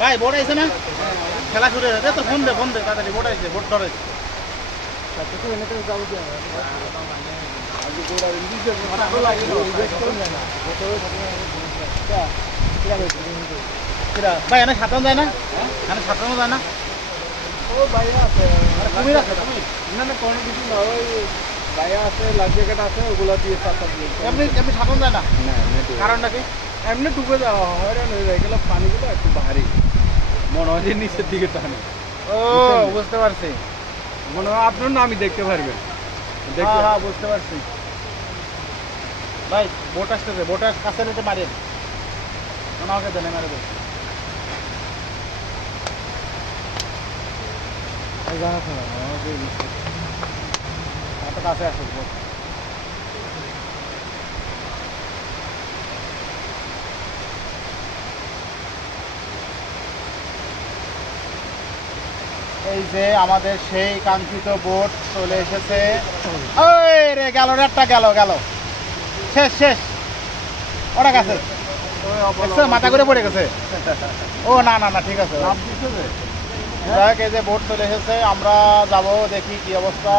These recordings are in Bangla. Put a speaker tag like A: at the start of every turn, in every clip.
A: ভাই বোট আইছে না? খেলা শুরু হয়ে তো ফোন দে ফোন দে তাড়াতাড়ি বোট আইছে বোট ধরে। ভাই এনে সাঁতানো যায় না? এনে সাঁতানো যায় না? আরে কুমির আছে কুমির।
B: না না কোনো কিছু না ওই গায়ে আছে লাইফ জ্যাকেট আছে ওগুলো দিয়ে দিয়ে
A: এমনি এমনি সাঁতানো যায় না? কারণটা কি?
B: এমনি ডুবে যাওয়া হয়রান হয়ে যায় এগুলো পানিগুলো একটু ভারী। মনে হয় যে নিচের দিকে টানে।
A: ও বুঝতে পারছি।
B: মনে হয় আপনার না আমি দেখতে পারবেন। দেখতে
A: হ্যাঁ হ্যাঁ বুঝতে পারছি। ভাই বোট আসতেছে বোটের কাছে নিতে দে আমাকে দেনে মারে দে এত কাছে আসুক বোট। এই যে আমাদের সেই কাঙ্ক্ষিত বোট চলে এসেছে। ওই রে গেল রে একটা গেল গেল। শেষ শেষ। ওরা গেছে। মাথা করে পড়ে গেছে। ও না না না ঠিক আছে। যাক এই যে বোট চলে এসেছে আমরা যাব দেখি কি অবস্থা।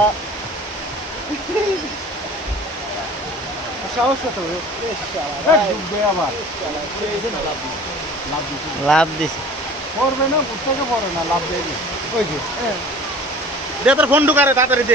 C: লাভ দিছে।
B: পড়বে না প্রত্যেকে পড়ে না লাভ দেবে
A: ওই যে। দে তোর ফোন ঢুকারে তাড়াতাড়ি দে।